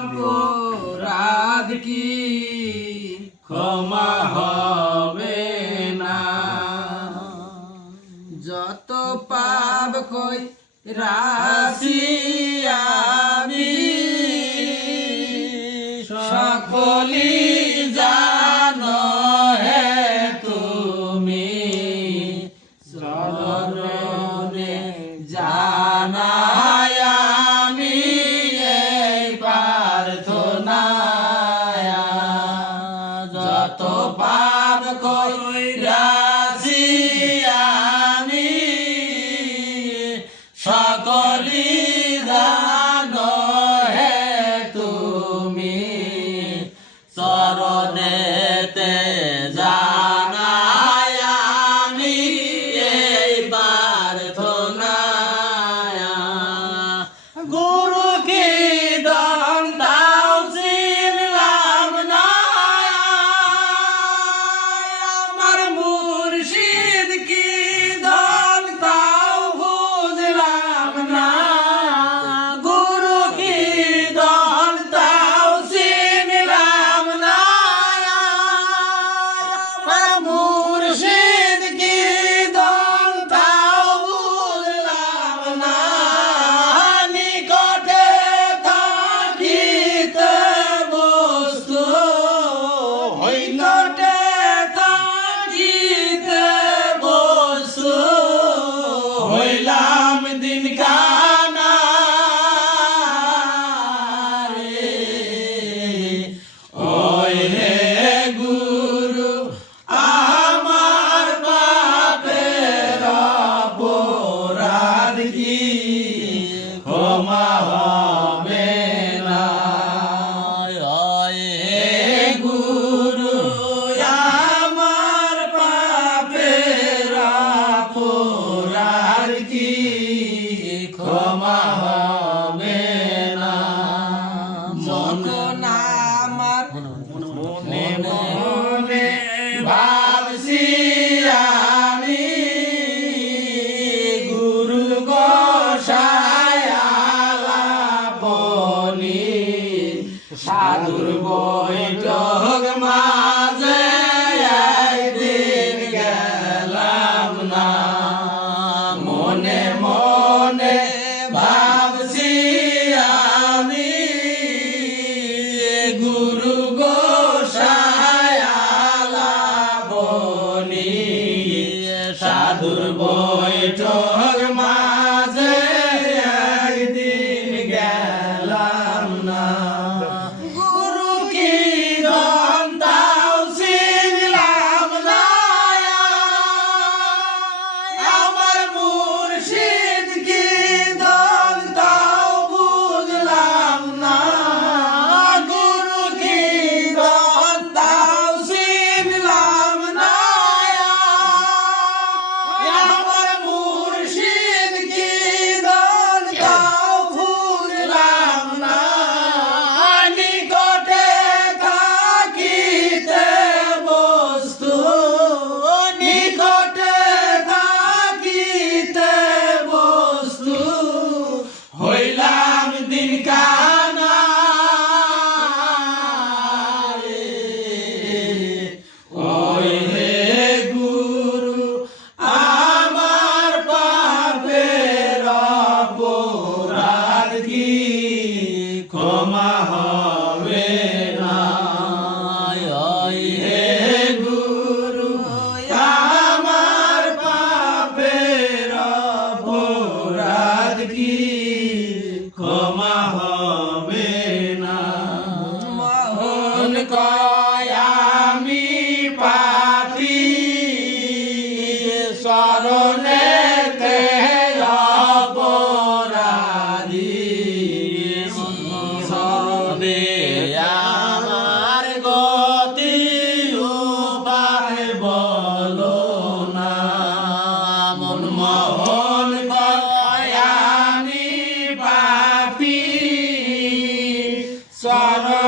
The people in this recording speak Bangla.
অপরাধ কি ক্ষমা হবে না, যত পাপ কই রাশি আমি সকলি জানো হে তুমি, চরণে জানাই আমি এই প্রার্থনা, যত পাপ কইরাছি আমি সকলি জানো হে তুমি, চরণেতে জানাই আমি এই প্রার্থনা। গুরু কি দান দাও চিনলাম না, আমার মুর্শিদ কি দান দাও বুঝলাম না, গুরু কি দান দাও চিনলাম না, আমার মুর্শিদ কি দান দাও বুঝলাম না, নিকটে থাকিতে বস্তু হইলটে থাকিতে বস্তু হইলাম দিন কানা রে, ওই হে গুরু আমার পাপের অপরাধ কি ক্ষমা হবে না, ওই হে গুরু আমার পাপের অপরাধ কি ক্ষমা হবে না, মন আমার মনে মনে ভাবছি আমি গুরু গোসাই আলাপনি, সাধুর বৈঠক মাঝে একদিন গেলাম না, মনে মনে ভাবছি আমি গুরু গোসাই আলাপনি, সাধুর বৈঠক মাঝে একদিন গেলাম না, গুরু কি দান দাও চিনলাম না, আমার মুর্শিদ কি দান দাও বুঝলাম না, গুরু কি দান দাও চিনলাম না, আমার মুর্শিদ কি দান দাও বুঝলাম না, নিকটে থাকিতে বস্তু নিকটে থাকিতে বস্তু হইলাম দিন কানা রে, ওই হে গুরু আমার পাপের অপরাধ কি ক্ষমা হবে না, ওই হে গুরু আমার পাপের অপরাধ কি ক্ষমা হবে না, মোহন কয় আমি পাপী শরণেতে অপরাধী, শরণে আমার গতি উপায় বলো না, মন মোহন কয় আমি পাপী শরণ